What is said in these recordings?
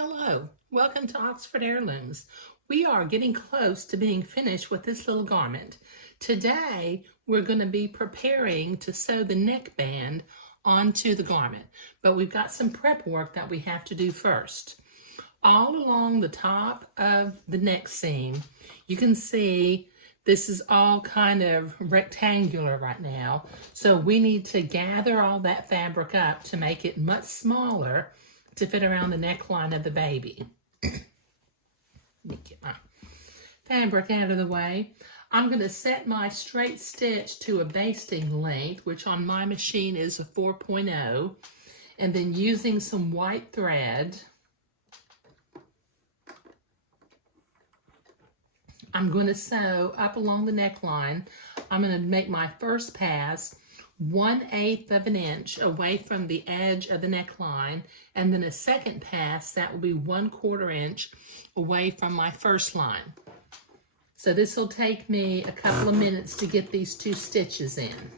Hello, welcome to Oxford Heirlooms. We are getting close to being finished with this little garment. Today, we're going to be preparing to sew the neckband onto the garment, but we've got some prep work that we have to do first. All along the top of the neck seam, you can see this is all kind of rectangular right now, so we need to gather all that fabric up to make it much smaller to fit around the neckline of the baby. Let me get my fabric out of the way. I'm going to set my straight stitch to a basting length, which on my machine is a 4.0, and then using some white thread, I'm going to sew up along the neckline. I'm going to make my first pass 1/8 of an inch away from the edge of the neckline, and then a second pass that will be 1/4 inch away from my first line. So this will take me a couple of minutes to get these two stitches in.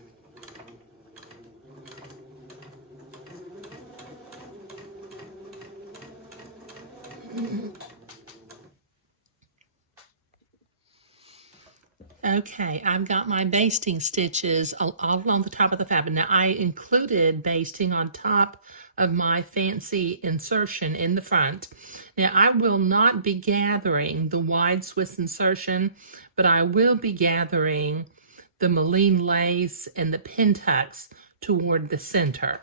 Okay, I've got my basting stitches all along the top of the fabric. Now I included basting on top of my fancy insertion in the front. Now I will not be gathering the wide Swiss insertion, but I will be gathering the Moline lace and the pin tucks toward the center.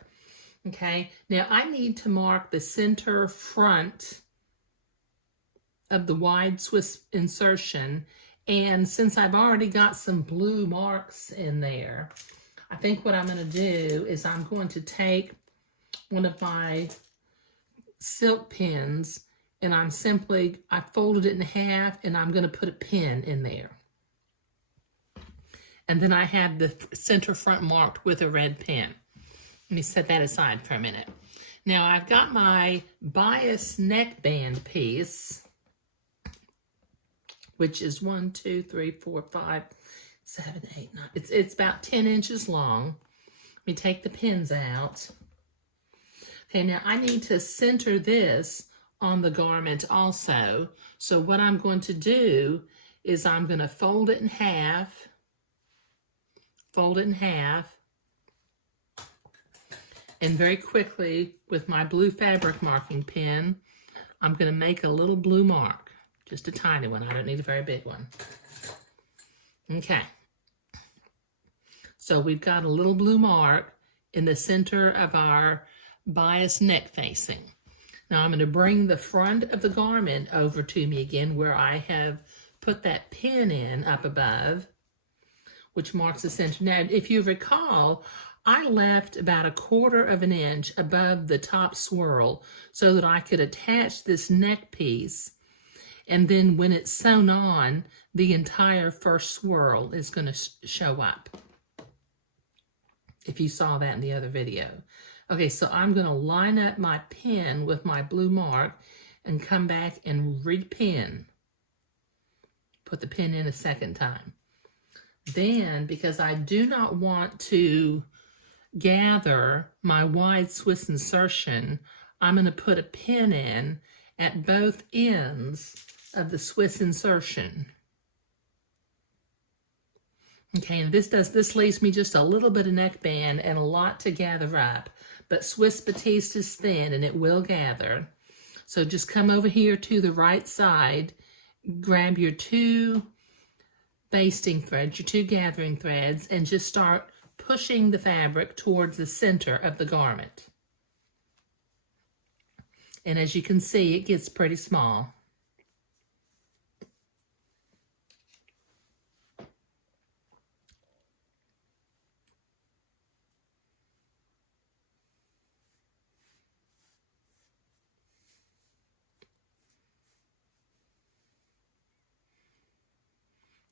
Okay, now I need to mark the center front of the wide Swiss insertion. And since I've already got some blue marks in there, I think what I'm going to do is I'm going to take one of my silk pins and I folded it in half and I'm going to put a pin in there. And then I have the center front marked with a red pin. Let me set that aside for a minute. Now I've got my bias neckband piece, which is 1, 2, 3, 4, 5, 7, 8, 9. It's about 10 inches long. Let me take the pins out. Okay, now I need to center this on the garment also. So what I'm going to do is I'm going to fold it in half, and very quickly with my blue fabric marking pen, I'm going to make a little blue mark. Just a tiny one. I don't need a very big one. Okay. So we've got a little blue mark in the center of our bias neck facing. Now I'm going to bring the front of the garment over to me again where I have put that pin in up above, which marks the center. Now, if you recall, I left about 1/4 of an inch above the top swirl so that I could attach this neck piece. And then when it's sewn on, the entire first swirl is going to show up. If you saw that in the other video. Okay, so I'm going to line up my pin with my blue mark and come back and repin. Put the pin in a second time. Then, because I do not want to gather my wide Swiss insertion, I'm going to put a pin in at both ends of the Swiss insertion. Okay, and this leaves me just a little bit of neckband and a lot to gather up, but Swiss batiste is thin and it will gather. So just come over here to the right side, grab your two basting threads, your two gathering threads, and just start pushing the fabric towards the center of the garment. And as you can see, it gets pretty small.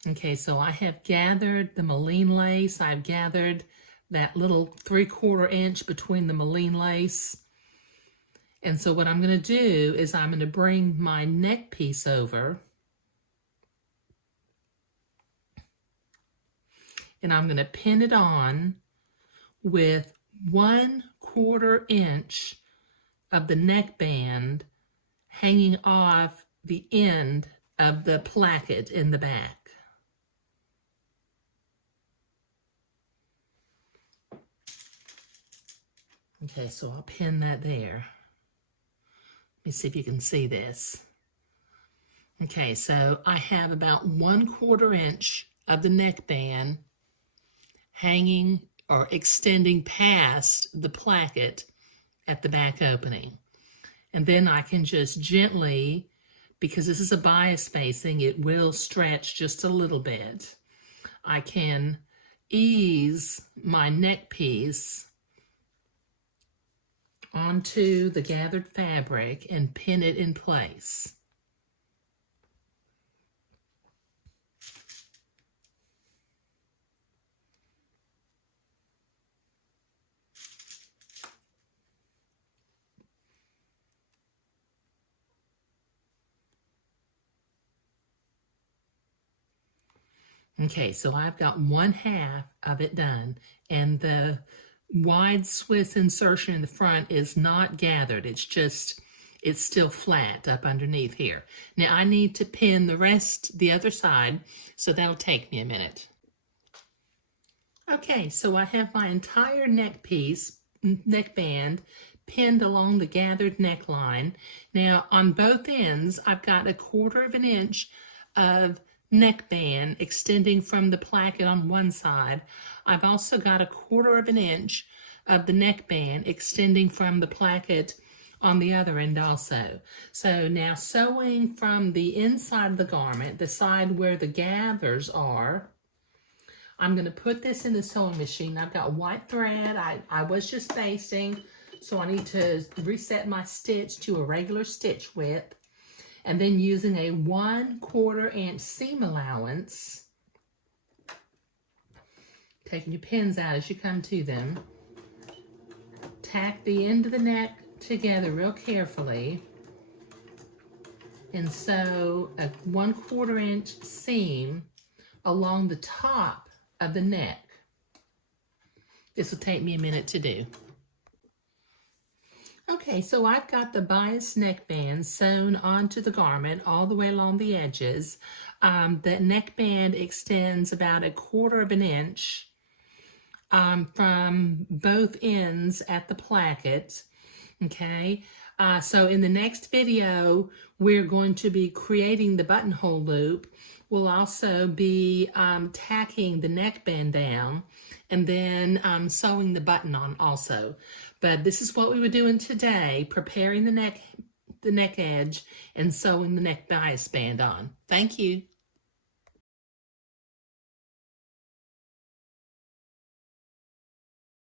Okay, so I have gathered the Moline lace. I've gathered that little 3/4 inch between the Moline lace. And so what I'm going to do is I'm going to bring my neck piece over. And I'm going to pin it on with 1/4 inch of the neckband hanging off the end of the placket in the back. Okay, so I'll pin that there. Let me see if you can see this. Okay, so I have about 1/4 inch of the neckband hanging or extending past the placket at the back opening. And then I can just gently, because this is a bias spacing, it will stretch just a little bit. I can ease my neck piece onto the gathered fabric and pin it in place. Okay, so I've got 1/2 of it done, and the wide Swiss insertion in the front is not gathered. It's still flat up underneath here. Now I need to pin the other side, so that'll take me a minute. Okay, so I have my entire neckband pinned along the gathered neckline. Now on both ends, I've got 1/4 inch of neckband extending from the placket on one side. I've also got 1/4 inch of the neckband extending from the placket on the other end also. So now sewing from the inside of the garment, the side where the gathers are, I'm going to put this in the sewing machine. I've got white thread. I was just basting, so I need to reset my stitch to a regular stitch width. And then using a 1/4 inch seam allowance, taking your pins out as you come to them, tack the end of the neck together real carefully, and sew a 1/4 inch seam along the top of the neck. This will take me a minute to do. Okay, so I've got the bias neckband sewn onto the garment all the way along the edges. The neckband extends about 1/4 inch from both ends at the placket. Okay, so in the next video, we're going to be creating the buttonhole loop. We'll also be tacking the neckband down and then sewing the button on also. But this is what we were doing today, preparing the neck edge and sewing the neck bias band on. Thank you.